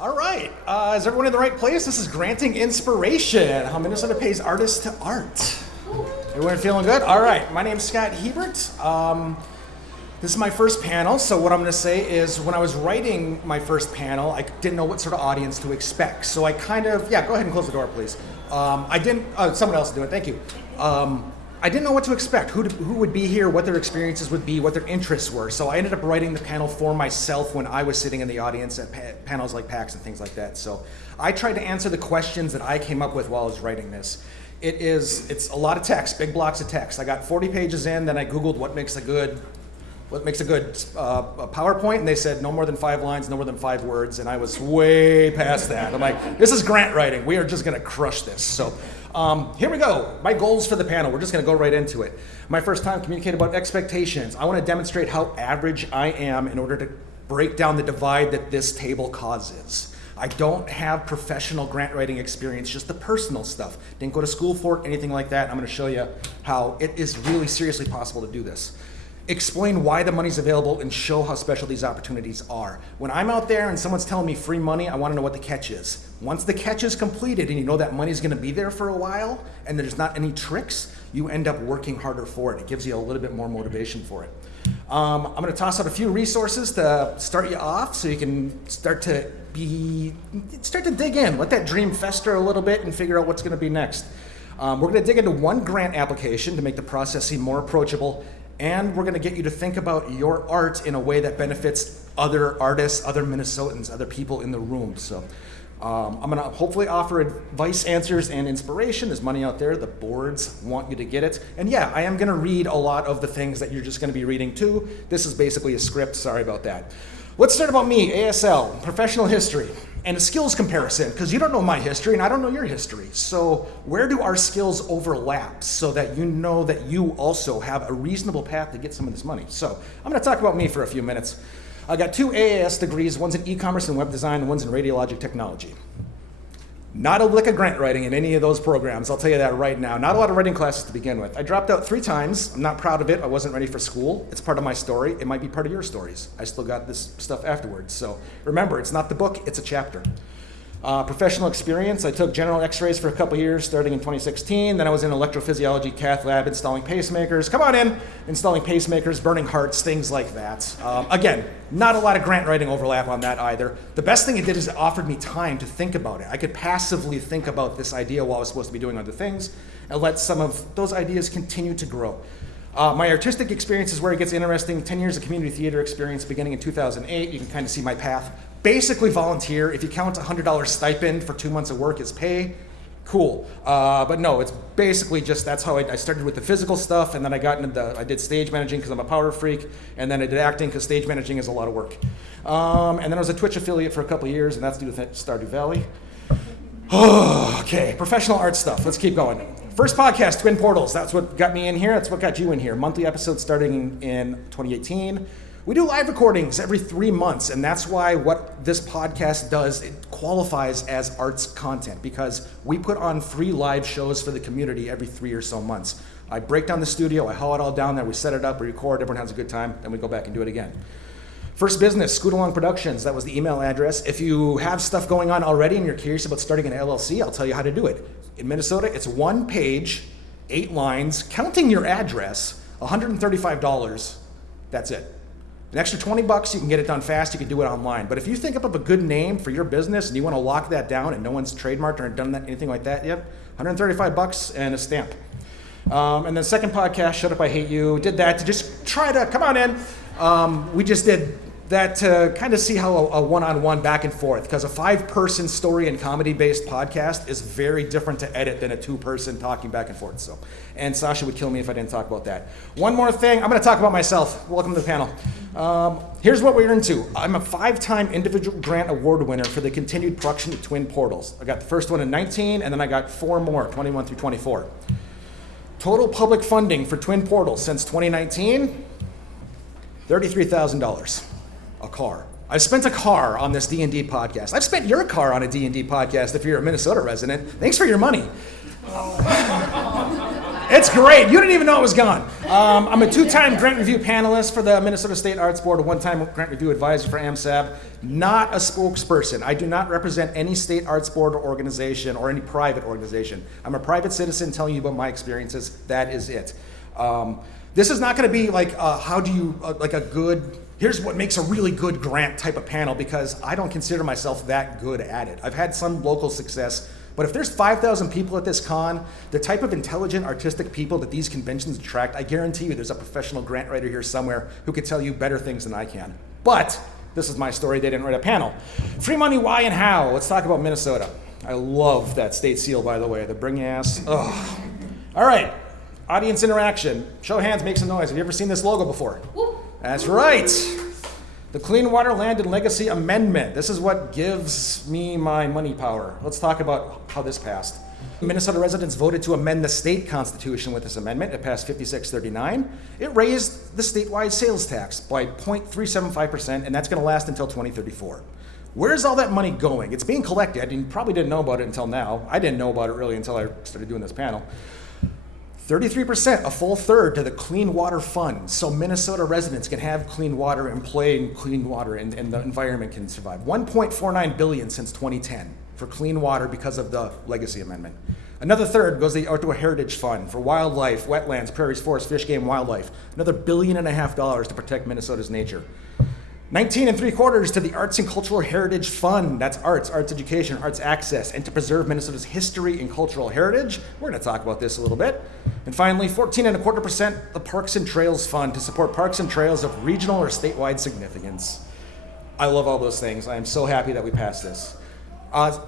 All right, is everyone in the right place? This is Granting Inspiration, how Minnesota pays artists to art. Everyone feeling good? All right, my name's Scott Hebert. This is my first panel, so what I'm gonna say is when I was writing my first panel, I didn't know what sort of audience to expect. So I kind of, go ahead and close the door, please. Someone else do it, thank you. I didn't know what to expect, who would be here, what their experiences would be, what their interests were. So I ended up writing the panel for myself when I was sitting in the audience at panels like PAX and things like that. So I tried to answer the questions that I came up with while I was writing this. It's a lot of text, big blocks of text. I got 40 pages in, then I Googled what makes a good PowerPoint, and they said no more than 5 lines, no more than 5 words, and I was way past that. I'm like, this is grant writing. We are just gonna crush this. So here we go. My goals for the panel. We're just gonna go right into it. My first time communicate about expectations. I wanna demonstrate how average I am in order to break down the divide that this table causes. I don't have professional grant writing experience, just the personal stuff. Didn't go to school for it, anything like that. I'm gonna show you how it is really seriously possible to do this. Explain why the money's available and show how special these opportunities are. When I'm out there and someone's telling me free money, I want to know what the catch is. Once the catch is completed and you know that money's going to be there for a while and there's not any tricks, you end up working harder for it. It gives you a little bit more motivation for it. I'm going to toss out a few resources to start you off so you can start to dig in. Let that dream fester a little bit and figure out what's going to be next. We're going to dig into one grant application to make the process seem more approachable. And we're gonna get you to think about your art in a way that benefits other artists, other Minnesotans, other people in the room. So I'm gonna hopefully offer advice, answers, and inspiration. There's money out there, the boards want you to get it. And yeah, I am gonna read a lot of the things that you're just gonna be reading too. This is basically a script, sorry about that. Let's start about me, ASL, professional history, and a skills comparison, because you don't know my history and I don't know your history. So where do our skills overlap so that you know that you also have a reasonable path to get some of this money? So I'm gonna talk about me for a few minutes. I got 2 AAS degrees, one's in e-commerce and web design, and one's in radiologic technology. Not a lick of grant writing in any of those programs, I'll tell you that right now. Not a lot of writing classes to begin with. I dropped out 3 times. I'm not proud of it. I wasn't ready for school. It's part of my story. It might be part of your stories. I still got this stuff afterwards. So remember, it's not the book, it's a chapter. Professional experience, I took general x-rays for a couple years starting in 2016. Then I was in electrophysiology cath lab installing pacemakers. Come on in, installing pacemakers, burning hearts, things like that. Again, not a lot of grant writing overlap on that either. The best thing it did is it offered me time to think about it. I could passively think about this idea while I was supposed to be doing other things and let some of those ideas continue to grow. My artistic experience is where it gets interesting. 10 years of community theater experience beginning in 2008. You can kind of see my path. Basically volunteer. If you count $100 stipend for 2 months of work as pay, cool. But no, it's basically just that's how I started with the physical stuff, and then I did stage managing because I'm a power freak, and then I did acting because stage managing is a lot of work. And then I was a Twitch affiliate for a couple of years, and that's due to Stardew Valley. Okay, professional art stuff. Let's keep going. First podcast, Twin Portals. That's what got me in here. That's what got you in here. Monthly episodes starting in 2018. We do live recordings every 3 months, and that's why what this podcast does, it qualifies as arts content, because we put on free live shows for the community every 3 or so months. I break down the studio, I haul it all down there, we set it up, we record, everyone has a good time, then we go back and do it again. First business, Scoot Along Productions, that was the email address. If you have stuff going on already and you're curious about starting an LLC, I'll tell you how to do it. In Minnesota, it's 1 page, 8 lines, counting your address, $135, that's it. An extra $20, you can get it done fast, you can do it online. But if you think up of a good name for your business and you want to lock that down and no one's trademarked or done that, anything like that yet, $135 and a stamp. And then second podcast, Shut Up, I Hate You, did that to just try to, come on in. We just did that to kind of see how a one-on-one back and forth, because a 5-person story and comedy-based podcast is very different to edit than a 2-person talking back and forth. So, and Sasha would kill me if I didn't talk about that. One more thing, I'm going to talk about myself. Welcome to the panel. Here's what we're into. I'm a 5-time individual grant award winner for the continued production of Twin Portals. I got the first one in 19, and then I got 4 more, 21 through 24. Total public funding for Twin Portals since 2019, $33,000. A car. I've spent a car on this D&D podcast. I've spent your car on a D&D podcast if you're a Minnesota resident. Thanks for your money. It's great. You didn't even know it was gone. I'm a two-time grant review panelist for the Minnesota State Arts Board, a one-time grant review advisor for MSAB, not a spokesperson. I do not represent any state arts board or organization or any private organization. I'm a private citizen telling you about my experiences. That is it. This is not going to be like here's what makes a really good grant type of panel, because I don't consider myself that good at it. I've had some local success, but if there's 5,000 people at this con, the type of intelligent, artistic people that these conventions attract, I guarantee you there's a professional grant writer here somewhere who could tell you better things than I can. But this is my story. They didn't write a panel. Free money, why and how? Let's talk about Minnesota. I love that state seal, by the way. The bring ass. Ugh. All right. Audience interaction. Show of hands, make some noise. Have you ever seen this logo before? That's right. The Clean Water, Land, and Legacy Amendment. This is what gives me my money power. Let's talk about how this passed. Minnesota residents voted to amend the state constitution with this amendment. It passed 56-39. It raised the statewide sales tax by 0.375%, and that's going to last until 2034. Where's all that money going? It's being collected. You probably didn't know about it until now. I didn't know about it really until I started doing this panel. 33%, a full third, to the Clean Water Fund, so Minnesota residents can have clean water and play in clean water, and the environment can survive. $1.49 billion since 2010 for clean water because of the Legacy Amendment. Another third goes to the Outdoor Heritage Fund for wildlife, wetlands, prairies, forests, fish, game, wildlife. Another $1.5 billion to protect Minnesota's nature. 19.75 to the Arts and Cultural Heritage Fund. That's arts education, arts access, and to preserve Minnesota's history and cultural heritage. We're going to talk about this a little bit. And finally, 14.25% the Parks and Trails Fund to support parks and trails of regional or statewide significance. I love all those things. I am so happy that we passed this.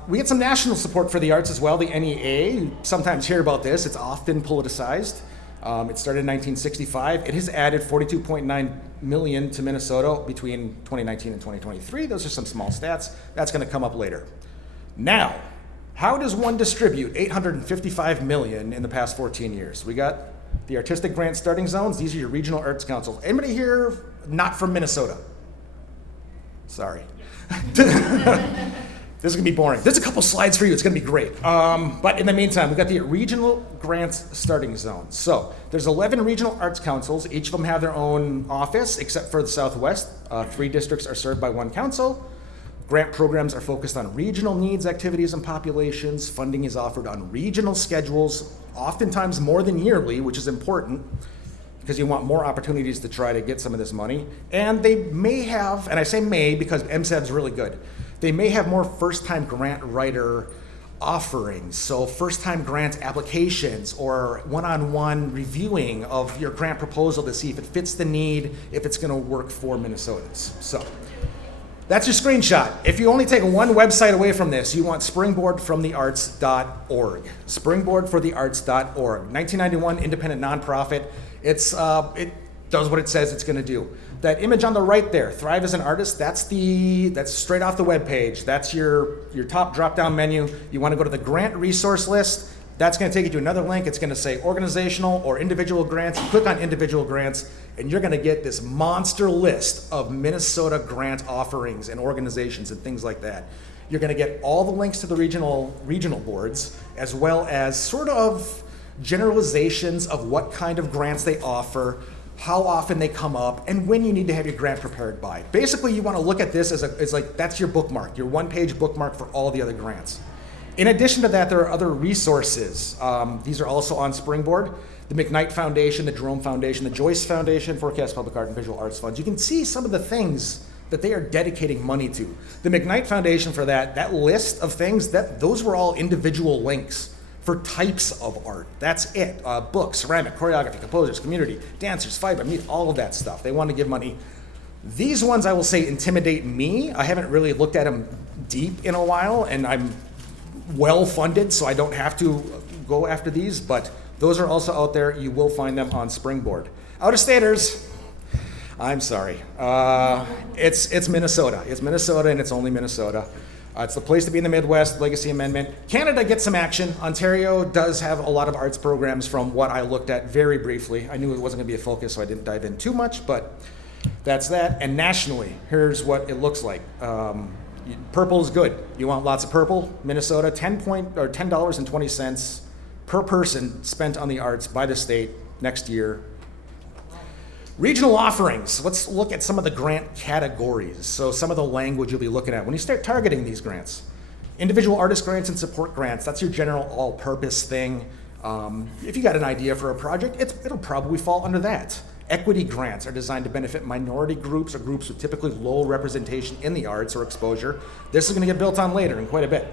We get some national support for the arts as well. The NEA, you sometimes hear about this. It's often politicized. It started in 1965. It has added $42.9 million to Minnesota between 2019 and 2023. Those are some small stats. That's going to come up later. Now, how does one distribute $855 million in the past 14 years? We got the artistic grant starting zones. These are your regional arts councils. Anybody here not from Minnesota? Sorry. This is going to be boring. There's a couple slides for you. It's going to be great. But in the meantime, we've got the regional grants starting zones. So there's 11 regional arts councils. Each of them have their own office, except for the Southwest. 3 districts are served by 1 council. Grant programs are focused on regional needs, activities, and populations. Funding is offered on regional schedules, oftentimes more than yearly, which is important because you want more opportunities to try to get some of this money. And they may have, and I say may because MSAB is really good, they may have more first-time grant writer offerings, so first-time grant applications or one-on-one reviewing of your grant proposal to see if it fits the need, if it's going to work for Minnesotans. So that's your screenshot. If you only take one website away from this, you want springboardforthearts.org. Springboardforthearts.org. 1991 independent nonprofit. It does what it says it's going to do. That image on the right there, Thrive as an Artist, that's straight off the web page. That's your top drop-down menu. You want to go to the grant resource list. That's going to take you to another link. It's going to say organizational or individual grants. You click on individual grants, and you're going to get this monster list of Minnesota grant offerings and organizations and things like that. You're going to get all the links to the regional boards, as well as sort of generalizations of what kind of grants they offer, how often they come up, and when you need to have your grant prepared by. Basically, you want to look at this as like that's your bookmark, your one-page bookmark for all the other grants. In addition to that, there are other resources. These are also on Springboard. The McKnight Foundation, the Jerome Foundation, the Joyce Foundation, Forecast Public Art and Visual Arts Funds. You can see some of the things that they are dedicating money to. The McKnight Foundation, for that list of things, those were all individual links for types of art. That's it. Books, ceramic, choreography, composers, community, dancers, fiber, meat, all of that stuff. They want to give money. These ones, I will say, intimidate me. I haven't really looked at them deep in a while, and I'm well funded, so I don't have to go after these, but those are also out there. You will find them on Springboard. Out-of-staters, I'm sorry. It's Minnesota. It's Minnesota, and it's only Minnesota. It's the place to be in the Midwest, Legacy Amendment. Canada gets some action. Ontario does have a lot of arts programs from what I looked at very briefly. I knew it wasn't going to be a focus, so I didn't dive in too much, but that's that. And nationally, here's what it looks like. Purple is good. You want lots of purple? Minnesota, $10.20 per person spent on the arts by the state next year. Regional offerings. Let's look at some of the grant categories. So some of the language you'll be looking at when you start targeting these grants. Individual artist grants and support grants. That's your general all-purpose thing. If you got an idea for a project, it'll probably fall under that. Equity grants are designed to benefit minority groups or groups with typically low representation in the arts or exposure. This is going to get built on later in quite a bit.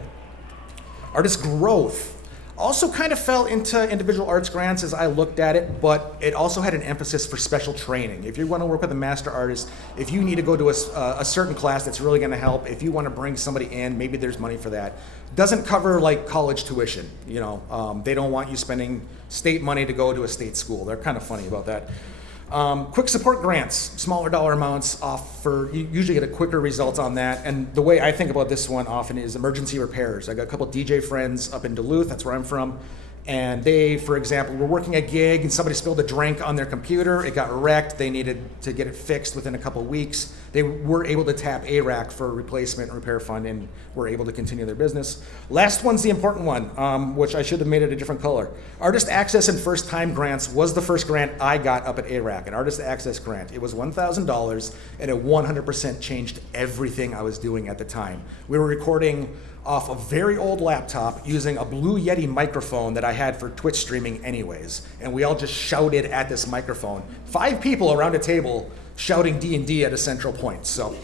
Artist growth also kind of fell into individual arts grants as I looked at it, but it also had an emphasis for special training. If you want to work with a master artist, if you need to go to a certain class that's really going to help, if you want to bring somebody in, maybe there's money for that. Doesn't cover like college tuition. They don't want you spending state money to go to a state school. They're kind of funny about that. Quick support grants, smaller dollar amounts you usually get a quicker result on that. And the way I think about this one often is emergency repairs. I got a couple DJ friends up in Duluth, that's where I'm from. And they, for example, were working a gig and somebody spilled a drink on their computer. It got wrecked. They needed to get it fixed within a couple weeks. They were able to tap ARAC for a replacement and repair fund and were able to continue their business. Last one's the important one, which I should have made it a different color. Artist Access and First Time Grants was the first grant I got up at ARAC, an Artist Access grant. It was $1,000 and it 100% changed everything I was doing at the time. We were recording off a very old laptop using a Blue Yeti microphone that I had for Twitch streaming anyways. And we all just shouted at this microphone. 5 people around a table shouting D&D at a central point. So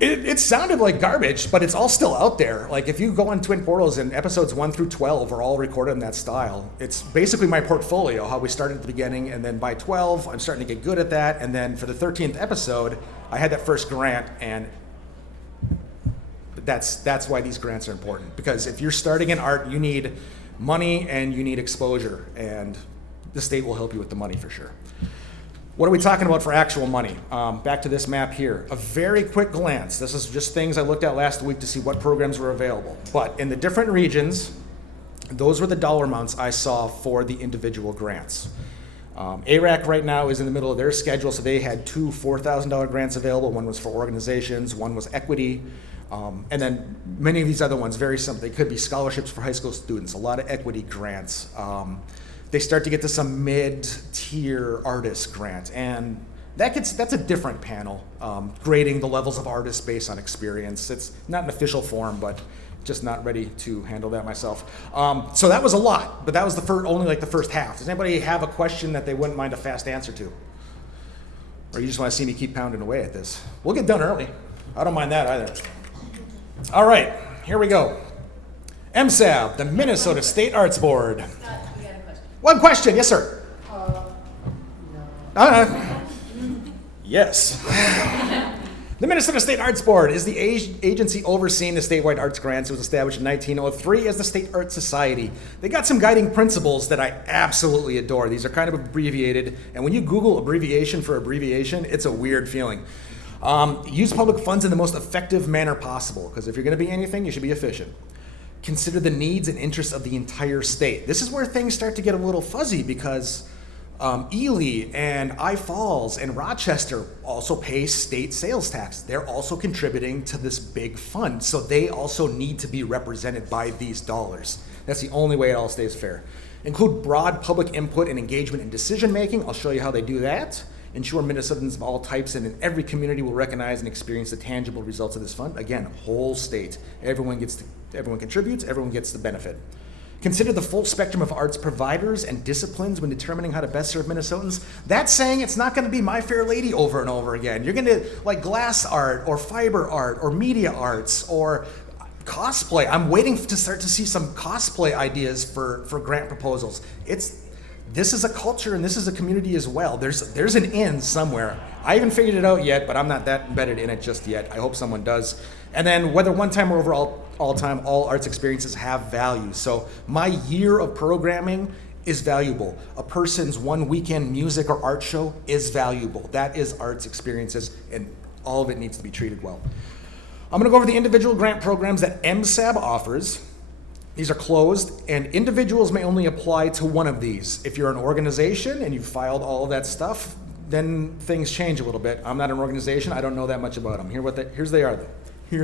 it sounded like garbage, but it's all still out there. Like if you go on Twin Portals and episodes 1 through 12 are all recorded in that style. It's basically my portfolio, how we started at the beginning, and then by 12, I'm starting to get good at that. And then for the 13th episode, I had that first grant, and that's why these grants are important, because if you're starting in art, you need money and you need exposure, and the state will help you with the money for sure. What are we talking about for actual money? Back to this map here. A very quick glance. This is just things I looked at last week to see what programs were available. But in the different regions, those were the dollar amounts I saw for the individual grants. ARAC right now is in the middle of their schedule, so they had 2 $4,000 grants available. One was for organizations, one was equity. And then many of these other ones, very simple. They could be scholarships for high school students, a lot of equity grants. They start to get to some mid-tier artist grant, and that's a different panel, grading the levels of artists based on experience. It's not an official form, but just not ready to handle that myself. So that was a lot, but that was only like the first half. Does anybody have a question that they wouldn't mind a fast answer to? Or you just want to see me keep pounding away at this? We'll get done early. I don't mind that either. All right, here we go. MSAB, the Minnesota State Arts Board. We got a question. One question, yes, sir. No. Yes. The Minnesota State Arts Board is the agency overseeing the statewide arts grants. It was established in 1903 as the State Art Society. They got some guiding principles that I absolutely adore. These are kind of abbreviated, and when you Google abbreviation for abbreviation, it's a weird feeling. Use public funds in the most effective manner possible, because if you're going to be anything, you should be efficient. Consider the needs and interests of the entire state. This is where things start to get a little fuzzy, because Ely and I Falls and Rochester also pay state sales tax. They're also contributing to this big fund, so they also need to be represented by these dollars. That's the only way it all stays fair. Include broad public input and engagement in decision making. I'll show you how they do that. Ensure Minnesotans of all types and in every community will recognize and experience the tangible results of this fund. Again, whole state. Everyone contributes, everyone gets the benefit. Consider the full spectrum of arts providers and disciplines when determining how to best serve Minnesotans. That's saying it's not going to be My Fair Lady over and over again. You're going to like glass art or fiber art or media arts or cosplay. I'm waiting to start to see some cosplay ideas for grant proposals. This is a culture and this is a community as well. There's an in somewhere. I haven't figured it out yet, but I'm not that embedded in it just yet. I hope someone does. And then whether one time or over all time, all arts experiences have value. So my year of programming is valuable. A person's one weekend music or art show is valuable. That is arts experiences, and all of it needs to be treated well. I'm gonna go over the individual grant programs that MSAB offers. These are closed, and individuals may only apply to one of these. If you're an organization and you've filed all of that stuff, then things change a little bit. I'm not an organization, I don't know that much about them. Here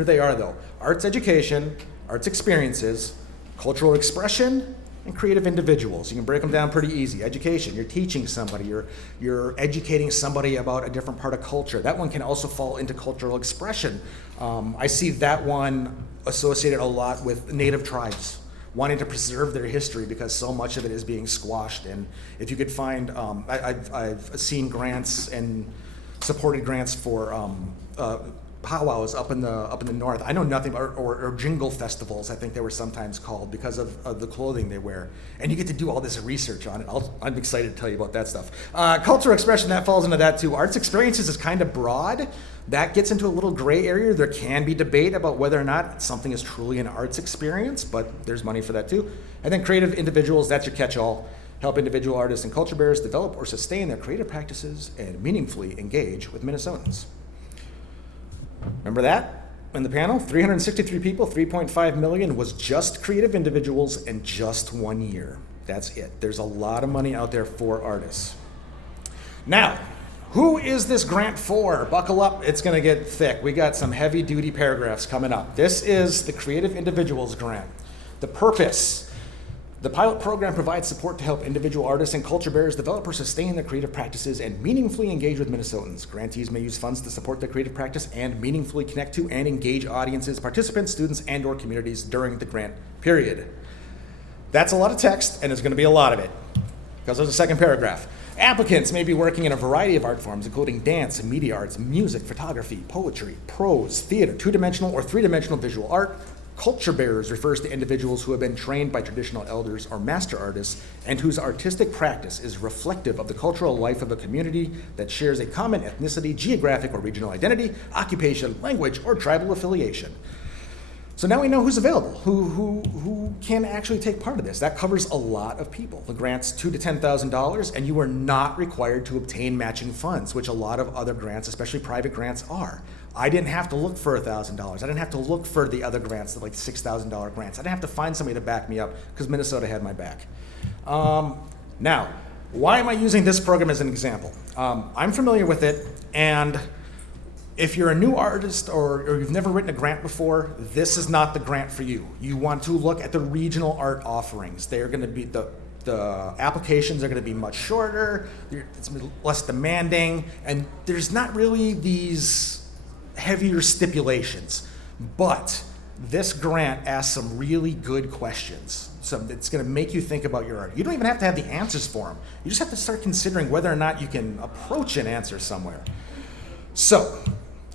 they are though. Arts education, arts experiences, cultural expression, and creative individuals. You can break them down pretty easy. Education, you're teaching somebody, you're educating somebody about a different part of culture. That one can also fall into cultural expression. I see that one associated a lot with native tribes, wanting to preserve their history because so much of it is being squashed. And if you could find, I've seen grants and supported grants for powwows up in the north. I know nothing about, or jingle festivals, I think they were sometimes called, because of the clothing they wear. And you get to do all this research on it. I'm excited to tell you about that stuff. Cultural expression, that falls into that too. Arts experiences is kind of broad. That gets into a little gray area. There can be debate about whether or not something is truly an arts experience, but there's money for that too. And then creative individuals, that's your catch-all. Help individual artists and culture bearers develop or sustain their creative practices and meaningfully engage with Minnesotans. Remember that in the panel? 363 people, 3.5 million was just creative individuals in just 1 year. That's it. There's a lot of money out there for artists. Now, who is this grant for? Buckle up, it's gonna get thick. We got some heavy duty paragraphs coming up. This is the Creative Individuals Grant. The purpose. The pilot program provides support to help individual artists and culture bearers develop or sustain their creative practices and meaningfully engage with Minnesotans. Grantees may use funds to support their creative practice and meaningfully connect to and engage audiences, participants, students, and/or communities during the grant period. That's a lot of text, and there's going to be a lot of it, because there's a second paragraph. Applicants may be working in a variety of art forms, including dance and media arts, music, photography, poetry, prose, theater, two-dimensional or three-dimensional visual art. Culture bearers refers to individuals who have been trained by traditional elders or master artists and whose artistic practice is reflective of the cultural life of a community that shares a common ethnicity, geographic or regional identity, occupation, language, or tribal affiliation. So now we know who's available, who can actually take part of this. That covers a lot of people. The grant's $2,000 to $10,000, and you are not required to obtain matching funds, which a lot of other grants, especially private grants, are. I didn't have to look for $1,000. I didn't have to look for the other grants, the like $6,000 grants. I didn't have to find somebody to back me up because Minnesota had my back. Now, why am I using this program as an example? I'm familiar with it, and if you're a new artist or you've never written a grant before, this is not the grant for you. You want to look at the regional art offerings. They're going to be the applications are going to be much shorter. It's less demanding, and there's not really these heavier stipulations, but this grant asks some really good questions. So it's going to make you think about your art. You don't even have to have the answers for them. You just have to start considering whether or not you can approach an answer somewhere. So,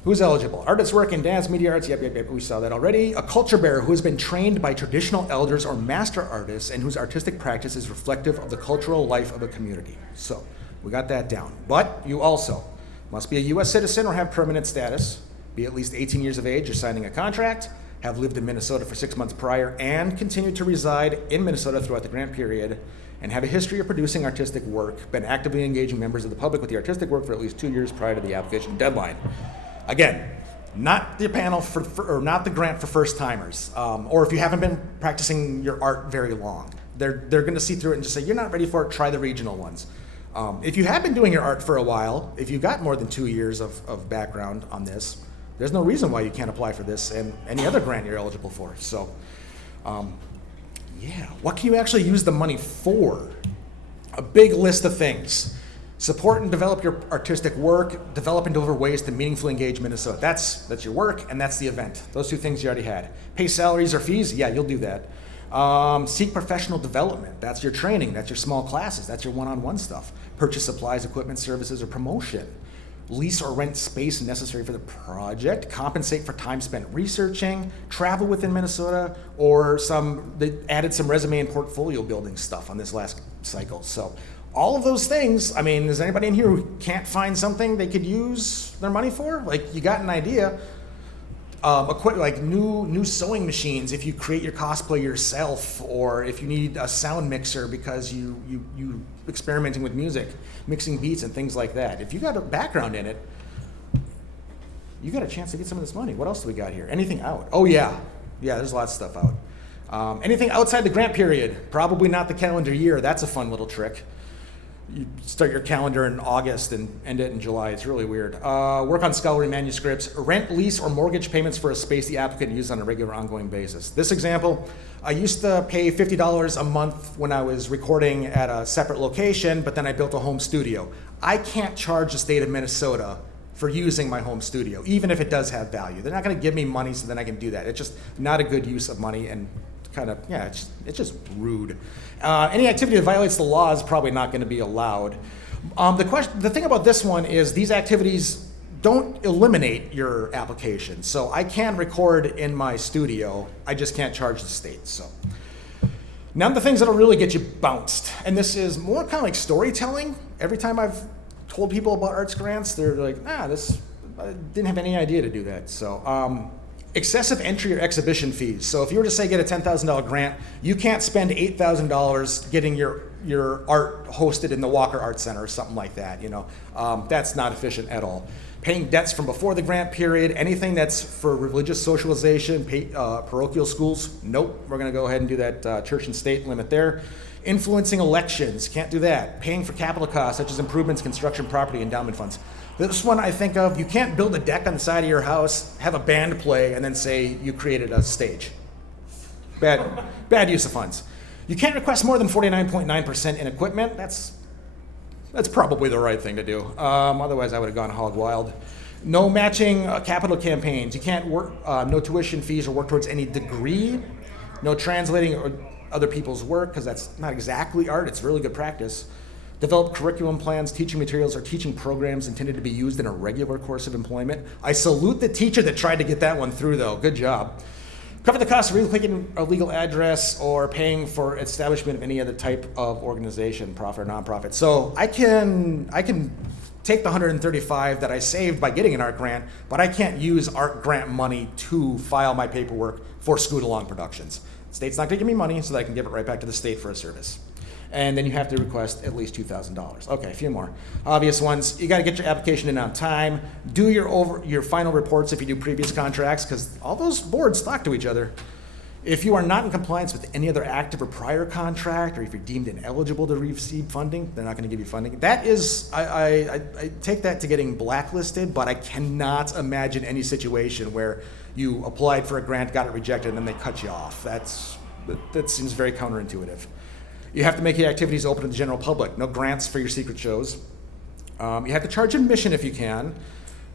who's eligible? Artists work in dance, media arts, yep, we saw that already. A culture bearer who has been trained by traditional elders or master artists and whose artistic practice is reflective of the cultural life of a community. So, we got that down. But you also must be a U.S. citizen or have permanent status, be at least 18 years of age or signing a contract, have lived in Minnesota for 6 months prior, and continue to reside in Minnesota throughout the grant period, and have a history of producing artistic work, been actively engaging members of the public with the artistic work for at least 2 years prior to the application deadline. Again, not the panel or not the grant for first timers, or if you haven't been practicing your art very long. They're going to see through it and just say, you're not ready for it, try the regional ones. If you have been doing your art for a while, if you've got more than 2 years of background on this, there's no reason why you can't apply for this and any other grant you're eligible for. So, yeah, what can you actually use the money for? A big list of things. Support and develop your artistic work, develop and deliver ways to meaningfully engage Minnesota. That's your work, and that's the event. Those two things you already had. Pay salaries or fees? Yeah, you'll do that. Seek professional development. That's your training. That's your small classes. That's your one-on-one stuff. Purchase supplies, equipment, services, or promotion. Lease or rent space necessary for the project. Compensate for time spent researching. Travel within Minnesota, or they added some resume and portfolio building stuff on this last cycle. So all of those things, I mean, is there anybody in here who can't find something they could use their money for? Like, you got an idea. Like new sewing machines if you create your cosplay yourself, or if you need a sound mixer because you experimenting with music, mixing beats and things like that. If you got a background in it, you got a chance to get some of this money. What else do we got here? Anything out? Oh yeah, there's lots of stuff out. Anything outside the grant period, probably not the calendar year. That's a fun little trick. you start your calendar in August and end it in July. It's really weird. Work on scholarly manuscripts, rent, lease, or mortgage payments for a space the applicant uses on a regular ongoing basis. This example, I used to pay $50 a month when I was recording at a separate location, but then I built a home studio. I can't charge the state of Minnesota for using my home studio, even if it does have value. They're not gonna give me money so then I can do that. It's just not a good use of money, and kind of, yeah, it's just rude. Any activity that violates the law is probably not going to be allowed. The thing about this one is these activities don't eliminate your application. So I can record in my studio, I just can't charge the state. So now the things that'll really get you bounced, and this is more kind of like storytelling. Every time I've told people about arts grants, they're like, I didn't have any idea to do that. So excessive entry or exhibition fees. So if you were to say get a $10,000 grant, you can't spend $8,000 getting your art hosted in the Walker Art Center or something like that. That's not efficient at all. Paying debts from before the grant period, anything that's for religious socialization, parochial schools, nope, we're gonna go ahead and do that church and state limit there. Influencing elections, can't do that. Paying for capital costs such as improvements, construction, property, endowment funds. This one I think of, you can't build a deck on the side of your house, have a band play, and then say you created a stage. Bad use of funds. You can't request more than 49.9% in equipment. That's probably the right thing to do. Otherwise I would have gone hog wild. No matching capital campaigns. You can't work, no tuition fees or work towards any degree. No translating other people's work, because that's not exactly art, it's really good practice. Develop curriculum plans, teaching materials, or teaching programs intended to be used in a regular course of employment. I salute the teacher that tried to get that one through, though. Good job. Cover the cost of relocating a legal address or paying for establishment of any other type of organization, profit or nonprofit. So I can take the $135 that I saved by getting an art grant, but I can't use art grant money to file my paperwork for Scoot Along Productions. The state's not gonna give me money, so that I can give it right back to the state for a service. And then you have to request at least $2,000. Okay, a few more. Obvious ones, you gotta get your application in on time, do your final reports if you do previous contracts, because all those boards talk to each other. If you are not in compliance with any other active or prior contract, or if you're deemed ineligible to receive funding, they're not gonna give you funding. That is, I take that to getting blacklisted, but I cannot imagine any situation where you applied for a grant, got it rejected, and then they cut you off. That seems very counterintuitive. You have to make your activities open to the general public. No grants for your secret shows. You have to charge admission if you can.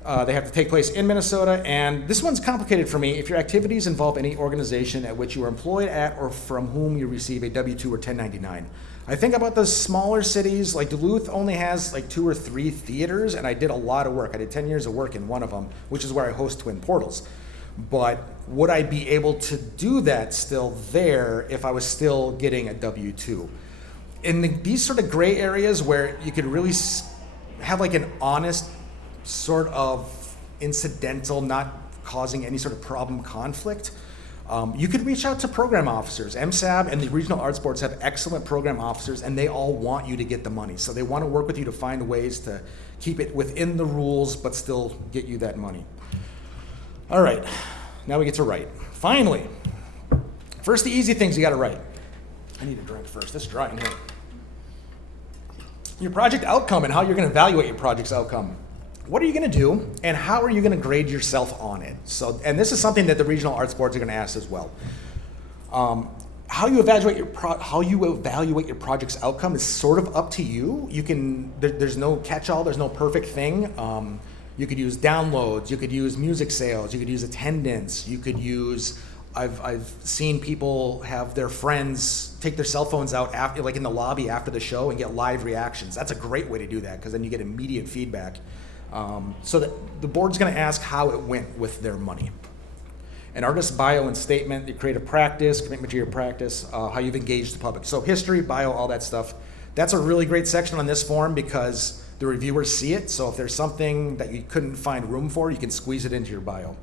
They have to take place in Minnesota, and this one's complicated for me. If your activities involve any organization at which you are employed at or from whom you receive a W-2 or 1099. I think about the smaller cities, like Duluth only has like 2 or 3 theaters, and I did a lot of work. I did 10 years of work in one of them, which is where I host Twin Portals. But would I be able to do that still there if I was still getting a W-2? In these sort of gray areas where you could really have like an honest sort of incidental, not causing any sort of problem conflict, you could reach out to program officers. MSAB and the regional arts boards have excellent program officers, and they all want you to get the money. So they want to work with you to find ways to keep it within the rules but still get you that money. All right, now we get to write. Finally, first the easy things you gotta write. I need a drink first, it's dry in here. Your project outcome and how you're gonna evaluate your project's outcome. What are you gonna do, and how are you gonna grade yourself on it? So, and this is something that the regional arts boards are gonna ask as well. How you evaluate your project's outcome is sort of up to you. There's no catch-all, there's no perfect thing. You could use downloads, you could use music sales, you could use attendance, you could use, I've seen people have their friends take their cell phones out after, like in the lobby after the show, and get live reactions. That's a great way to do that, because then you get immediate feedback. So that the board's gonna ask how it went with their money. An artist's bio and statement, your creative practice, commitment to your practice, how you've engaged the public. So history, bio, all that stuff. That's a really great section on this form because the reviewers see it, so if there's something that you couldn't find room for, you can squeeze it into your bio.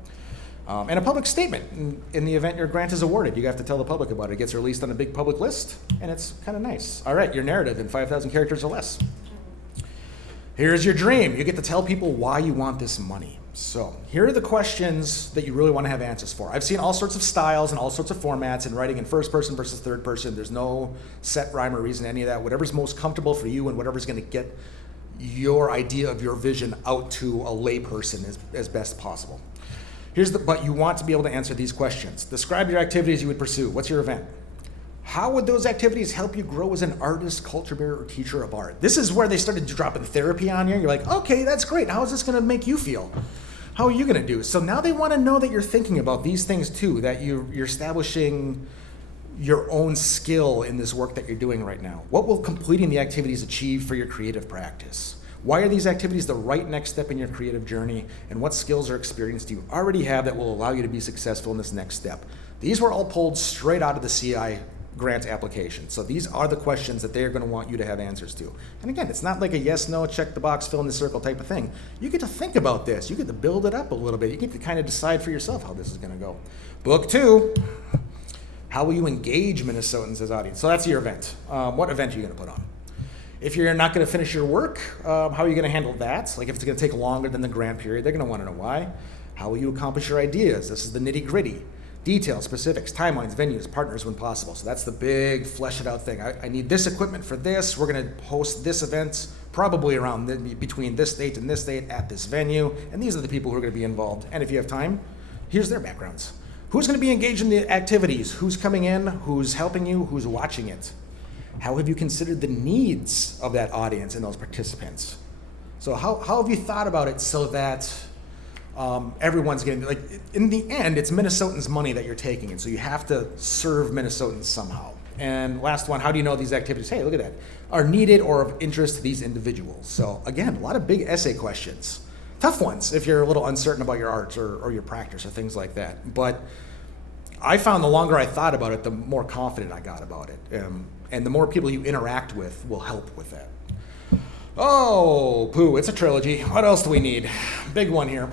And a public statement. In the event your grant is awarded, you have to tell the public about it. It gets released on a big public list, and it's kind of nice. All right, your narrative in 5,000 characters or less. Here's your dream. You get to tell people why you want this money. So here are the questions that you really want to have answers for. I've seen all sorts of styles and all sorts of formats in writing in first person versus third person. There's no set rhyme or reason, any of that. Whatever's most comfortable for you and whatever's going to get your idea of your vision out to a lay person as best possible. But you want to be able to answer these questions. Describe your activities you would pursue. What's your event? How would those activities help you grow as an artist, culture bearer, or teacher of art? This is where they started dropping therapy on you. You're like, okay, that's great. How is this going to make you feel? How are you going to do? So now they want to know that you're thinking about these things too, that you're establishing your own skill in this work that you're doing right now. What will completing the activities achieve for your creative practice? Why are these activities the right next step in your creative journey? And what skills or experience do you already have that will allow you to be successful in this next step? These were all pulled straight out of the CI grant application. So these are the questions that they're going to want you to have answers to. And again, it's not like a yes, no, check the box, fill in the circle type of thing. You get to think about this. You get to build it up a little bit. You get to kind of decide for yourself how this is going to go. Book 2, how will you engage Minnesotans as audience? So that's your event. What event are you going to put on? If you're not going to finish your work, how are you going to handle that? Like if it's going to take longer than the grant period, they're going to want to know why. How will you accomplish your ideas? This is the nitty gritty. Details, specifics, timelines, venues, partners when possible. So that's the big flesh it out thing. I need this equipment for this. We're going to host this event probably around between this date and this date at this venue. And these are the people who are going to be involved. And if you have time, here's their backgrounds. Who's going to be engaged in the activities? Who's coming in? Who's helping you? Who's watching it? How have you considered the needs of that audience and those participants? So how have you thought about it so that everyone's getting, like, in the end, it's Minnesotans' money that you're taking, and so you have to serve Minnesotans somehow. And last one, how do you know these activities, hey, look at that, are needed or of interest to these individuals? So again, a lot of big essay questions. Tough ones if you're a little uncertain about your art or your practice or things like that. But I found the longer I thought about it, the more confident I got about it. And the more people you interact with will help with that. Oh, poo, it's a trilogy. What else do we need? Big one here.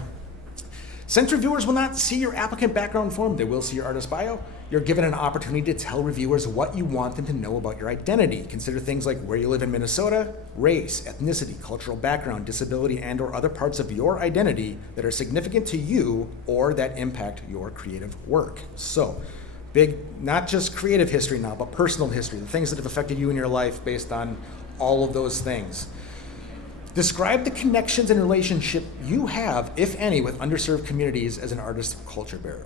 Since reviewers will not see your applicant background form, they will see your artist bio. You're given an opportunity to tell reviewers what you want them to know about your identity. Consider things like where you live in Minnesota, race, ethnicity, cultural background, disability, and or other parts of your identity that are significant to you or that impact your creative work. So, big, not just creative history now, but personal history, the things that have affected you in your life based on all of those things. Describe the connections and relationship you have, if any, with underserved communities as an artist culture bearer.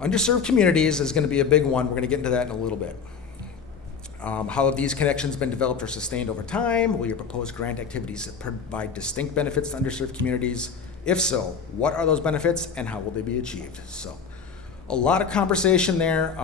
Underserved communities is going to be a big one. We're going to get into that in a little bit. How have these connections been developed or sustained over time? Will your proposed grant activities provide distinct benefits to underserved communities? If so, what are those benefits and how will they be achieved? So, a lot of conversation there.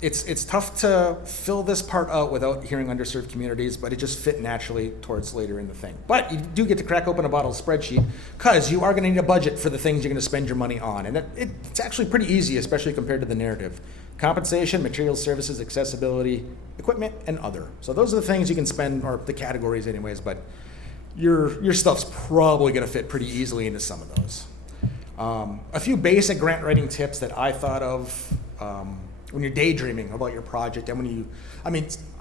It's tough to fill this part out without hearing underserved communities, but it just fit naturally towards later in the thing. But you do get to crack open a bottle spreadsheet because you are going to need a budget for the things you're going to spend your money on. And it's actually pretty easy, especially compared to the narrative. Compensation, materials, services, accessibility, equipment, and other. So those are the things you can spend, or the categories anyways, but your stuff's probably going to fit pretty easily into some of those. A few basic grant writing tips that I thought of when you're daydreaming about your project, and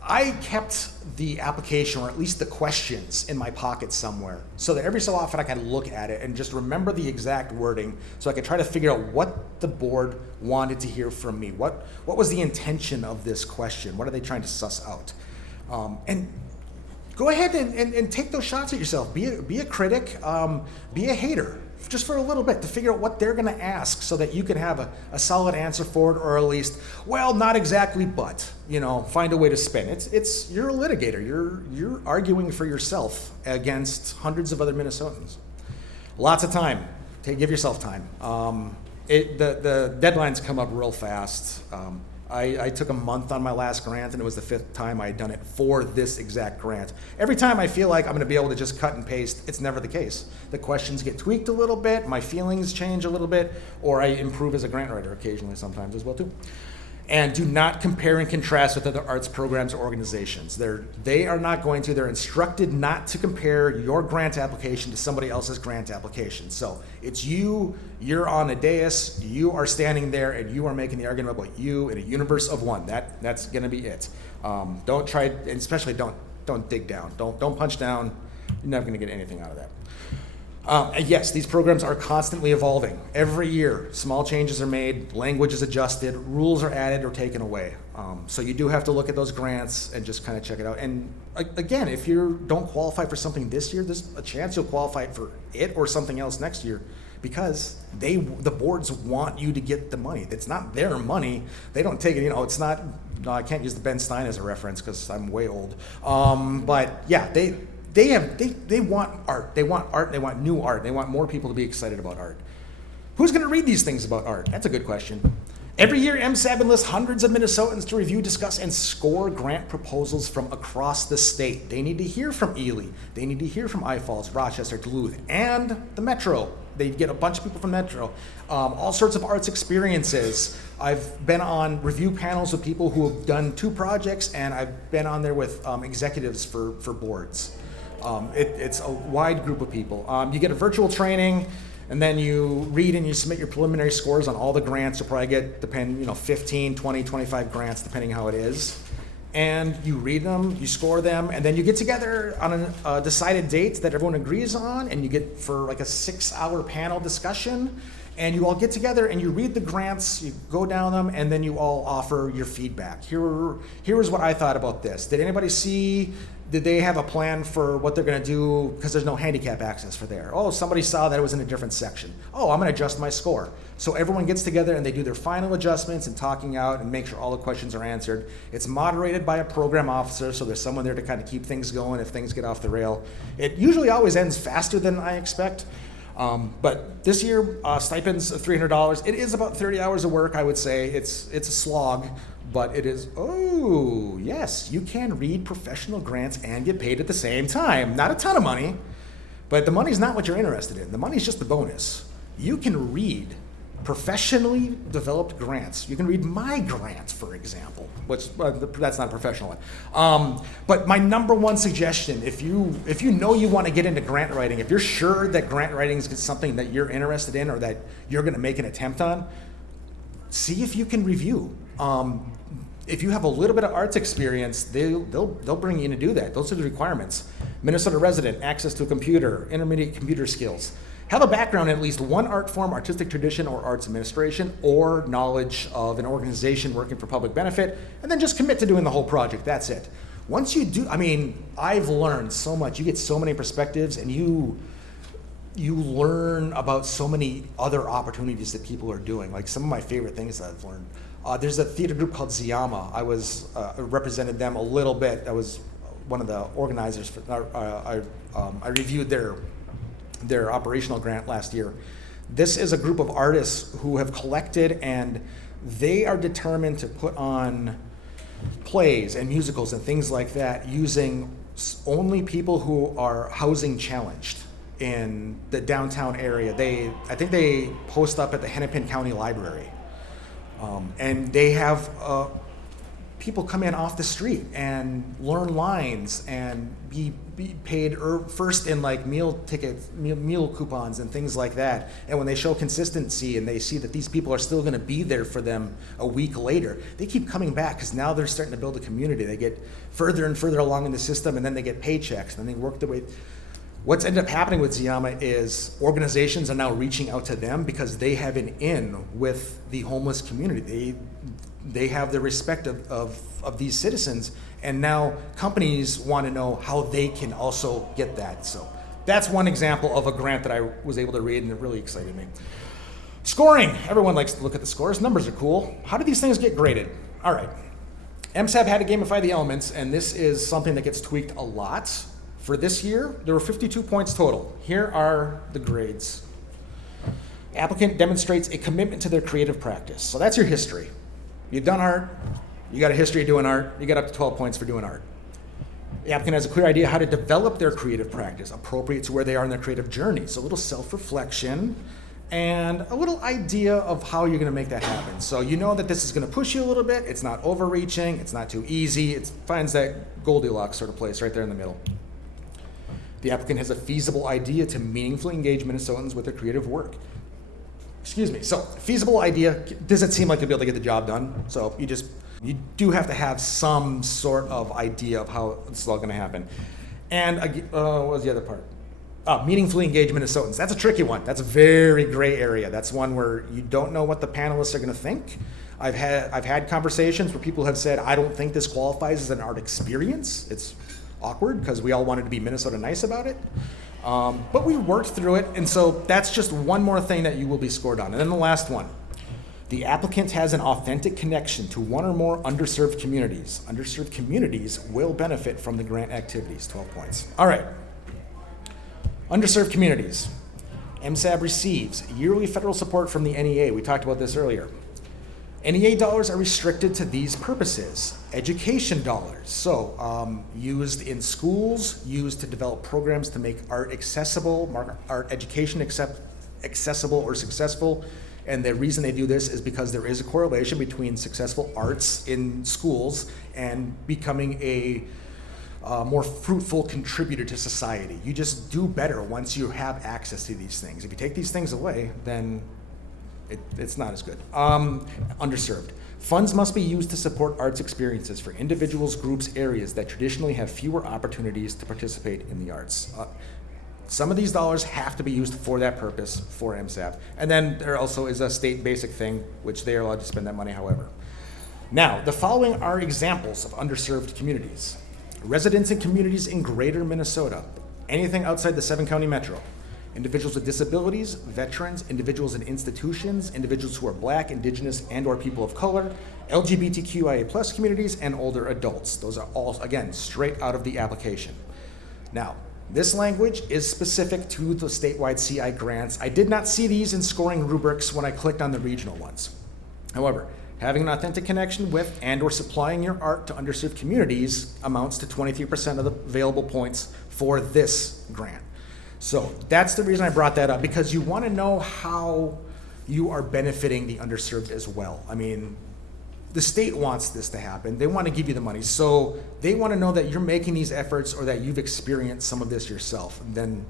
I kept the application, or at least the questions, in my pocket somewhere, so that every so often I could look at it and just remember the exact wording, so I could try to figure out what the board wanted to hear from me. What was the intention of this question? What are they trying to suss out? And go ahead and take those shots at yourself. Be a critic, be a hater, just for a little bit, to figure out what they're going to ask so that you can have a solid answer for it, or at least, well, not exactly, but, find a way to spin. You're a litigator. You're arguing for yourself against hundreds of other Minnesotans. Lots of time. Give yourself time. The deadlines come up real fast. I took a month on my last grant, and it was the 5th time I had done it for this exact grant. Every time I feel like I'm going to be able to just cut and paste, it's never the case. The questions get tweaked a little bit, my feelings change a little bit, or I improve as a grant writer occasionally sometimes as well too. And do not compare and contrast with other arts programs or organizations. They are not going to. They're instructed not to compare your grant application to somebody else's grant application. So it's you're on a dais, you are standing there, and you are making the argument about you in a universe of one. That's going to be it. Don't try, and especially don't dig down. Don't punch down. You're never going to get anything out of that. Yes, these programs are constantly evolving. Every year, small changes are made, language is adjusted, rules are added or taken away. So you do have to look at those grants and just kind of check it out. And again, if you don't qualify for something this year, there's a chance you'll qualify for it or something else next year, because the boards want you to get the money. It's not their money. They don't take it, it's not, no, I can't use the Ben Stein as a reference because I'm way old. But yeah, they want art. They want art. They want new art. They want more people to be excited about art. Who's going to read these things about art? That's a good question. Every year, MSAB enlists hundreds of Minnesotans to review, discuss, and score grant proposals from across the state. They need to hear from Ely. They need to hear from Falls, Rochester, Duluth, and the Metro. They get a bunch of people from Metro. All sorts of arts experiences. I've been on review panels with people who have done 2 projects, and I've been on there with executives for boards. It's a wide group of people. You get a virtual training, and then you read and you submit your preliminary scores on all the grants. You'll probably get, 15, 20, 25 grants, depending how it is. And you read them, you score them, and then you get together on a decided date that everyone agrees on, and you get for like a 6-hour panel discussion, and you all get together and you read the grants, you go down them, and then you all offer your feedback. Here is what I thought about this. Did they have a plan for what they're going to do, because there's no handicap access for there? Oh, somebody saw that it was in a different section. Oh, I'm going to adjust my score. So everyone gets together and they do their final adjustments and talking out and make sure all the questions are answered. It's moderated by a program officer, so there's someone there to kind of keep things going if things get off the rail. It usually always ends faster than I expect. But this year, stipends of $300. It is about 30 hours of work, I would say. It's a slog. But it is, yes, you can read professional grants and get paid at the same time. Not a ton of money, but the money's not what you're interested in. The money's just the bonus. You can read professionally developed grants. You can read my grant, for example, which that's not a professional one. But my number one suggestion, if you know you want to get into grant writing, if you're sure that grant writing is something that you're interested in or that you're going to make an attempt on, see if you can review. If you have a little bit of arts experience, they'll bring you in to do that. Those are the requirements. Minnesota resident, access to a computer, intermediate computer skills. Have a background in at least one art form, artistic tradition, or arts administration, or knowledge of an organization working for public benefit, and then just commit to doing the whole project. That's it. Once you do, I've learned so much. You get so many perspectives, and you learn about so many other opportunities that people are doing. Like some of my favorite things that I've learned. There's a theater group called Ziyama. I represented them a little bit. I was one of the organizers. I reviewed their operational grant last year. This is a group of artists who have collected, and they are determined to put on plays and musicals and things like that using only people who are housing challenged in the downtown area. I think they post up at the Hennepin County Library. And they have people come in off the street and learn lines and be paid first in like meal tickets, meal coupons and things like that. And when they show consistency and they see that these people are still going to be there for them a week later, they keep coming back because now they're starting to build a community. They get further and further along in the system, and then they get paychecks, and then they work their way. What's ended up happening with Ziyama is organizations are now reaching out to them because they have an in with the homeless community. They have the respect of these citizens, and now companies want to know how they can also get that. So that's one example of a grant that I was able to read, and it really excited me. Scoring. Everyone likes to look at the scores. Numbers are cool. How do these things get graded? All right. MSAB had to gamify the elements, and this is something that gets tweaked a lot. For this year, there were 52 points total. Here are the grades. Applicant demonstrates a commitment to their creative practice. So that's your history. You've done art, you got a history of doing art, you got up to 12 points for doing art. The applicant has a clear idea how to develop their creative practice, appropriate to where they are in their creative journey. So a little self-reflection and a little idea of how you're gonna make that happen. So you know that this is gonna push you a little bit, it's not overreaching, it's not too easy, it finds that Goldilocks sort of place right there in the middle. The applicant has a feasible idea to meaningfully engage Minnesotans with their creative work. So feasible idea, doesn't seem like you'll be able to get the job done. So you do have to have some sort of idea of how this is all gonna happen. And what was the other part? Meaningfully engage Minnesotans. That's a tricky one. That's a very gray area. That's one where you don't know what the panelists are going to think. I've had conversations where people have said, I don't think this qualifies as an art experience. It's awkward because we all wanted to be Minnesota nice about it. But we worked through it, and so that's just one more thing that you will be scored on. And then the last one. The applicant has an authentic connection to one or more underserved communities. Underserved communities will benefit from the grant activities, 12 points. All right. Underserved communities. MSAB receives yearly federal support from the NEA. We talked about this earlier. NEA dollars are restricted to these purposes. Education dollars, so used in schools, used to develop programs to make art accessible, art education accessible or successful. And the reason they do this is because there is a correlation between successful arts in schools and becoming a more fruitful contributor to society. You just do better once you have access to these things. If you take these things away, then it's not as good. Underserved. Funds must be used to support arts experiences for individuals, groups, areas that traditionally have fewer opportunities to participate in the arts. Some of these dollars have to be used for that purpose for MSAB. And then there also is a state basic thing, which they are allowed to spend that money however. Now, the following are examples of underserved communities. Residents in communities in greater Minnesota, anything outside the 7-county metro. Individuals with disabilities, veterans, individuals in institutions, individuals who are Black, Indigenous, and/or people of color, LGBTQIA+ communities, and older adults. Those are all, again, straight out of the application. Now, this language is specific to the statewide CI grants. I did not see these in scoring rubrics when I clicked on the regional ones. However, having an authentic connection with and/or supplying your art to underserved communities amounts to 23% of the available points for this grant. So that's the reason I brought that up, because you want to know how you are benefiting the underserved as well. I mean, the state wants this to happen. They want to give you the money. So they want to know that you're making these efforts or that you've experienced some of this yourself. And then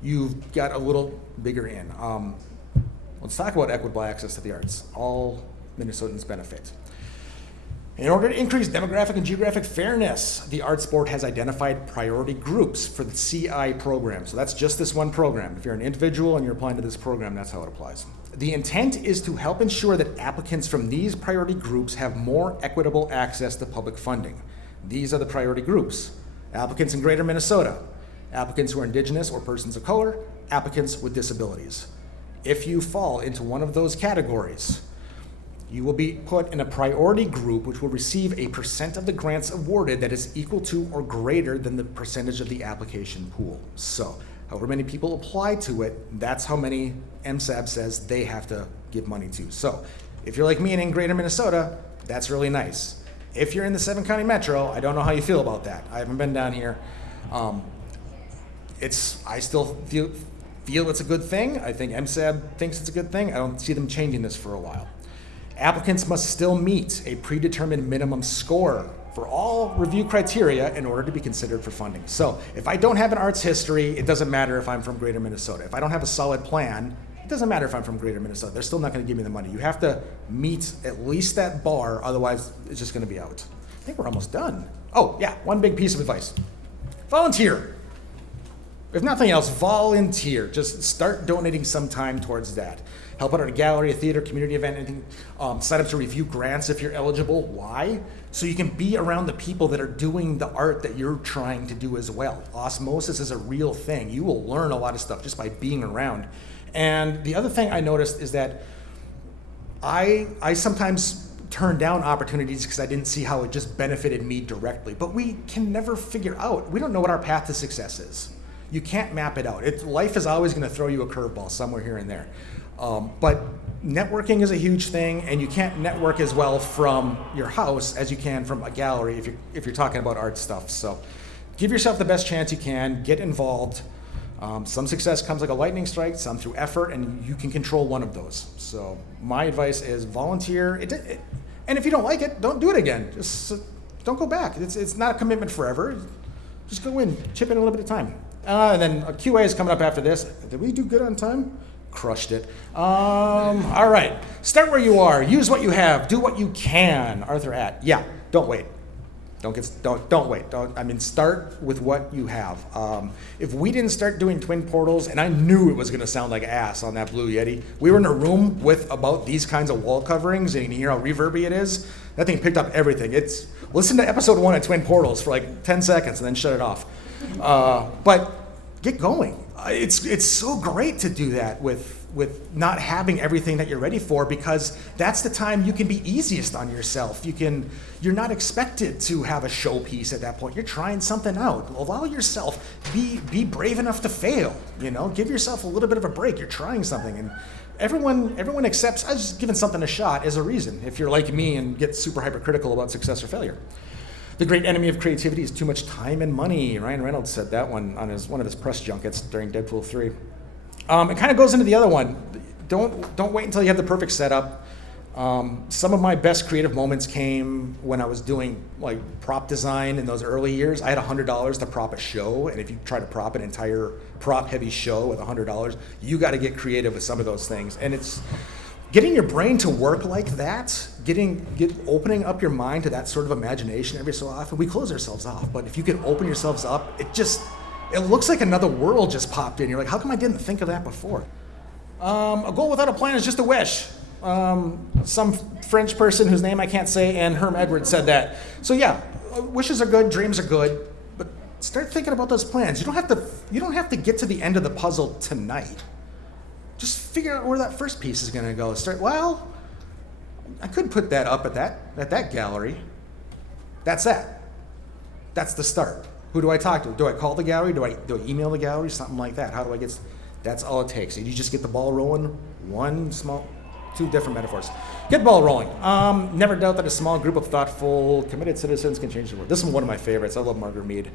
you've got a little bigger in. Let's talk about equitable access to the arts. All Minnesotans benefit. In order to increase demographic and geographic fairness, the Arts Board has identified priority groups for the CI program. So that's just this one program. If you're an individual and you're applying to this program, that's how it applies. The intent is to help ensure that applicants from these priority groups have more equitable access to public funding. These are the priority groups. Applicants in greater Minnesota, applicants who are Indigenous or persons of color, applicants with disabilities. If you fall into one of those categories, you will be put in a priority group which will receive a percent of the grants awarded that is equal to or greater than the percentage of the application pool. So, however many people apply to it, that's how many MSAB says they have to give money to. So, if you're like me and in greater Minnesota, that's really nice. If you're in the 7-county metro, I don't know how you feel about that. I haven't been down here. I still feel it's a good thing. I think MSAB thinks it's a good thing. I don't see them changing this for a while. Applicants must still meet a predetermined minimum score for all review criteria in order to be considered for funding. So if I don't have an arts history, it doesn't matter if I'm from greater Minnesota. If I don't have a solid plan, it doesn't matter if I'm from greater Minnesota. They're still not going to give me the money. You have to meet at least that bar, otherwise it's just going to be out. I think we're almost done. Oh yeah, one big piece of advice. Volunteer. If nothing else, volunteer. Just start donating some time towards that. Help out at a gallery, a theater, community event, anything. Sign up to review grants if you're eligible. Why? So you can be around the people that are doing the art that you're trying to do as well. Osmosis is a real thing. You will learn a lot of stuff just by being around. And the other thing I noticed is that I sometimes turn down opportunities because I didn't see how it just benefited me directly. But we can never figure out. We don't know what our path to success is. You can't map it out. Life is always going to throw you a curveball somewhere here and there. But networking is a huge thing, and you can't network as well from your house as you can from a gallery if you're talking about art stuff. So give yourself the best chance you can, get involved. Some success comes like a lightning strike, some through effort, and you can control one of those. So my advice is volunteer, and if you don't like it, don't do it again. Just don't go back. It's not a commitment forever. Just go in, chip in a little bit of time. And then a QA is coming up after this. Did we do good on time? Crushed it. All right. Start where you are. Use what you have. Do what you can. Arthur at. Yeah, don't wait. Don't wait. Start with what you have. If we didn't start doing twin portals, and I knew it was going to sound like ass on that Blue Yeti, we were in a room with about these kinds of wall coverings, and you can hear how reverby it is. That thing picked up everything. Listen to episode 1 of Twin Portals for like 10 seconds and then shut it off. But get going. It's so great to do that with not having everything that you're ready for, because that's the time you can be easiest on yourself. You're not expected to have a showpiece at that point. You're trying something out. Allow yourself, be brave enough to fail. Give yourself a little bit of a break. You're trying something, and everyone accepts just giving something a shot as a reason. If you're like me and get super hypercritical about success or failure. The great enemy of creativity is too much time and money. Ryan Reynolds said that one on one of his press junkets during Deadpool 3. It kind of goes into the other one. Don't wait until you have the perfect setup. Some of my best creative moments came when I was doing like prop design in those early years. I had $100 to prop a show, and if you try to prop an entire prop-heavy show with $100, you got to get creative with some of those things. And it's getting your brain to work like that, opening up your mind to that sort of imagination every so often. We close ourselves off, but if you can open yourselves up, it looks like another world just popped in. You're like, how come I didn't think of that before? A goal without a plan is just a wish. Some French person whose name I can't say, and Herm Edwards said that. So yeah, wishes are good, dreams are good, but start thinking about those plans. You don't have to get to the end of the puzzle tonight. Just figure out where that first piece is going to go. I could put that up at that gallery. That's that. That's the start. Who do I talk to? Do I call the gallery? Do I email the gallery? Something like that. How do I get? That's all it takes. You just get the ball rolling. Two different metaphors. Get the ball rolling. Never doubt that a small group of thoughtful, committed citizens can change the world. This is one of my favorites. I love Margaret Mead.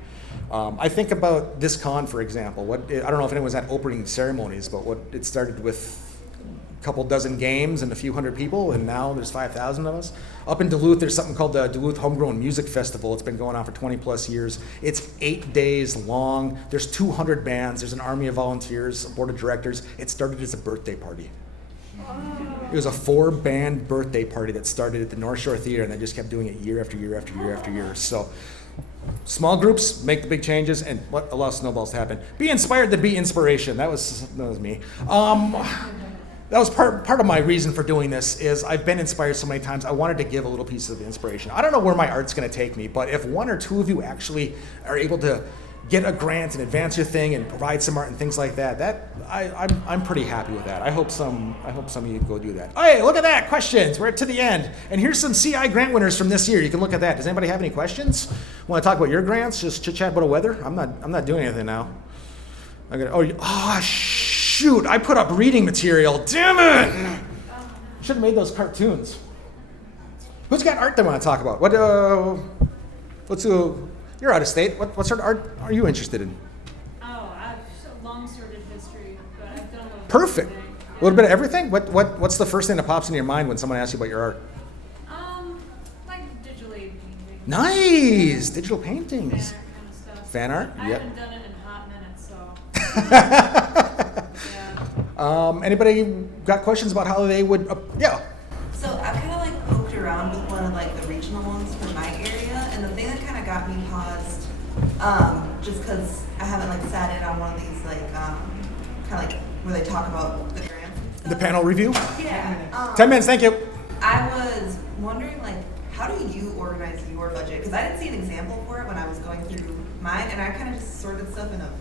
I think about this con, for example. I don't know if anyone's at opening ceremonies, but it started with a couple dozen games and a few hundred people, and now there's 5,000 of us. Up in Duluth, there's something called the Duluth Homegrown Music Festival. It's been going on for 20 plus years. It's 8 days long. There's 200 bands. There's an army of volunteers, a board of directors. It started as a birthday party. It was a 4-band birthday party that started at the North Shore Theater, and they just kept doing it year after year after year after year. So small groups make the big changes, and allow snowballs to happen. Be inspired to be inspiration. That was me. That was part of my reason for doing this. Is I've been inspired so many times. I wanted to give a little piece of inspiration. I don't know where my art's going to take me, but if one or two of you actually are able to get a grant and advance your thing and provide some art and things like that, I'm pretty happy with that. I hope some of you go do that. Hey, look at that, questions. We're to the end. And here's some CI grant winners from this year. You can look at that. Does anybody have any questions? Want to talk about your grants? Just chit chat about the weather? I'm not doing anything now. Shoot, I put up reading material. Damn it! Should have made those cartoons. Who's got art they want to talk about? You're out of state. What sort of art are you interested in? I've a long sordid history, but I've done a little Perfect. A little bit of everything? What's the first thing that pops into your mind when someone asks you about your art? Like digitally painting. Nice! Digital paintings. Fan art kind of stuff. Fan art? I Yep. haven't done it in a hot minute, so. Yeah. Anybody got questions about how they would? Yeah. So I kind of like poked around with one of like the regional ones for my area, and the thing that kind of got me paused, just because I haven't like sat in on one of these like kind of like where they talk about the grants and stuff. The panel review? Yeah. 10 minutes, thank you. I was wondering like, how do you organize your budget? Because I didn't see an example for it when I was going through mine, and I kind of just sorted stuff in a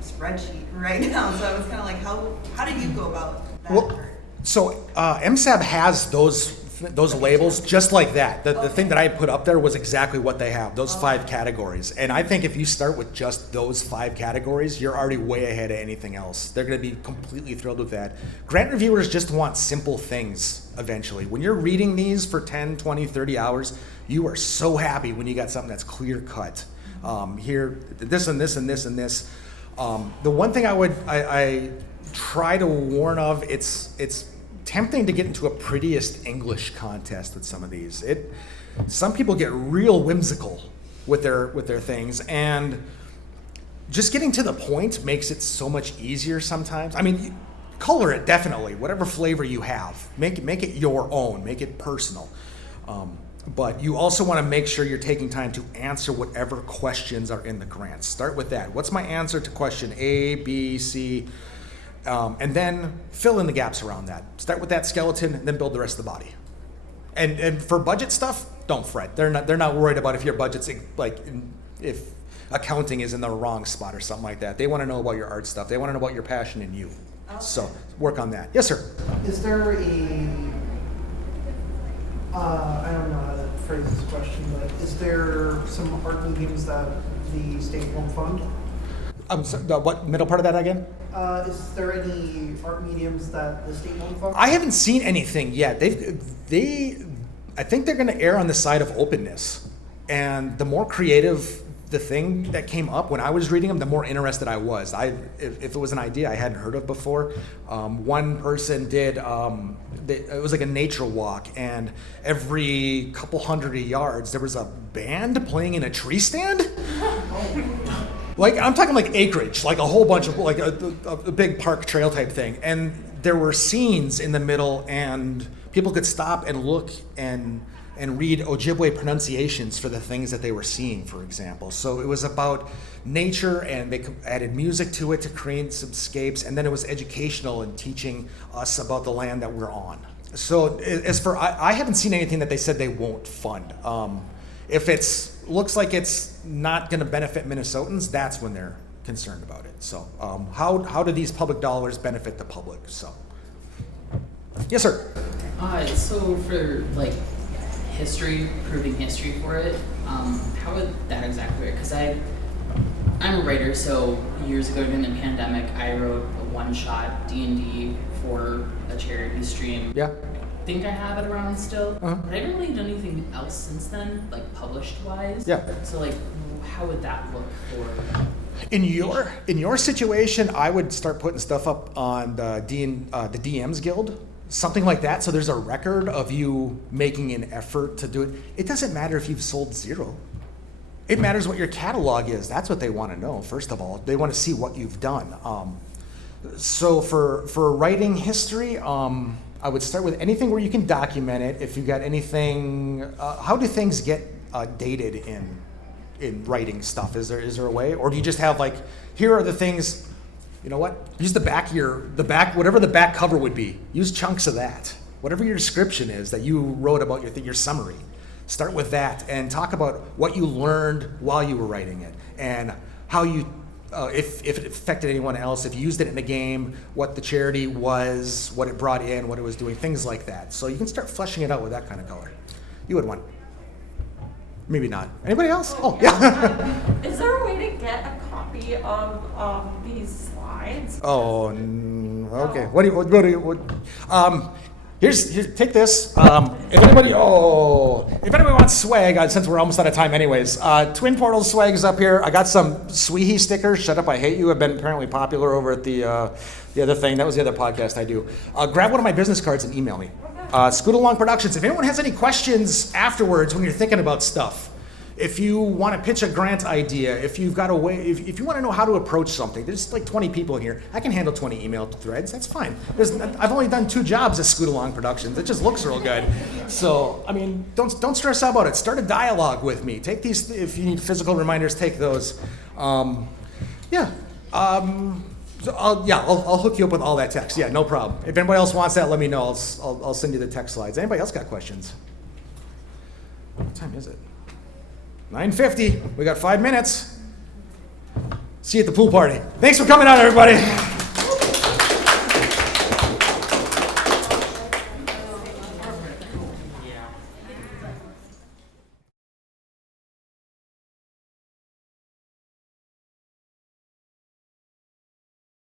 spreadsheet right now. So I was kind of like, how do you go about that? Well, so MSAB has those labels just like that. The thing that I put up there was exactly what they have, those 5 categories. And I think if you start with just those 5 categories, you're already way ahead of anything else. They're going to be completely thrilled with that. Grant reviewers just want simple things eventually. When you're reading these for 10, 20, 30 hours, you are so happy when you got something that's clear cut. Here, this and this and this and this. The one thing I try to warn of, it's tempting to get into a prettiest English contest with some of these. Some people get real whimsical with their things, and just getting to the point makes it so much easier sometimes. I mean, color it definitely, whatever flavor you have. Make it your own, make it personal. But you also want to make sure you're taking time to answer whatever questions are in the grant. Start with that. What's my answer to question A, B, C? And then fill in the gaps around that. Start with that skeleton, and then build the rest of the body. And for budget stuff, don't fret. They're not worried about if your budget's like if accounting is in the wrong spot or something like that. They want to know about your art stuff. They want to know about your passion in you. Okay. So work on that. Yes, sir. Is there I don't know how to phrase this question, but is there some art mediums that the state won't fund? What middle part of that again? Is there any art mediums that the state won't fund? I haven't seen anything yet. I think they're going to err on the side of openness. And the more creative the thing that came up when I was reading them, the more interested I was. If it was an idea I hadn't heard of before, one person did. It was like a nature walk, and every couple hundred yards there was a band playing in a tree stand. Like I'm talking like acreage, like a whole bunch of like a big park trail type thing, and there were scenes in the middle, and people could stop and look and read Ojibwe pronunciations for the things that they were seeing, for example. So it was about nature, and they added music to it to create some scapes, and then it was educational and teaching us about the land that we're on. So as for, I haven't seen anything that they said they won't fund. If it's looks like it's not going to benefit Minnesotans, that's when they're concerned about it. So how do these public dollars benefit the public? So, yes, sir. So for like history, proving history for it, how would that exactly work? Because I'm a writer, so years ago during the pandemic, I wrote a one-shot D&D for a charity stream. Yeah. I think I have it around still, Uh-huh. but I haven't really done anything else since then, like published-wise. Yeah. So like, how would that look for? In your situation, I would start putting stuff up on the DM's Guild, something like that. So there's a record of you making an effort to do it. It doesn't matter if you've sold 0. It matters what your catalog is. That's what they want to know. First of all, they want to see what you've done. So for writing history, I would start with anything where you can document it. If you got anything, how do things get dated in writing stuff? Is there a way, or do you just have like, here are the things? You know what? Use the back whatever the back cover would be. Use chunks of that. Whatever your description is that you wrote about your summary. Start with that and talk about what you learned while you were writing it and how you, if it affected anyone else, if you used it in a game, what the charity was, what it brought in, what it was doing, things like that. So you can start fleshing it out with that kind of color. You would want. Maybe not. Anybody else? Oh, yeah. Is there a way to get a copy of these slides? Oh, okay. What do you? Here, take this. If anybody wants swag, since we're almost out of time anyways, Twin Portals swag is up here. I got some Sweehy stickers. Shut Up, I Hate You have been apparently popular over at the other thing. That was the other podcast I do. Grab one of my business cards and email me. Scoot Along Productions. If anyone has any questions afterwards when you're thinking about stuff, if you want to pitch a grant idea, if you've got a way, if you want to know how to approach something, there's like 20 people in here. I can handle 20 email threads. That's fine. I've only done 2 jobs at Scoot Along Productions. It just looks real good. So, I mean, don't stress out about it. Start a dialogue with me. Take these, if you need physical reminders, take those. I'll hook you up with all that text. Yeah, no problem. If anybody else wants that, let me know. I'll send you the text slides. Anybody else got questions? What time is it? 9:50. We got 5 minutes. See you at the pool party. Thanks for coming out, everybody.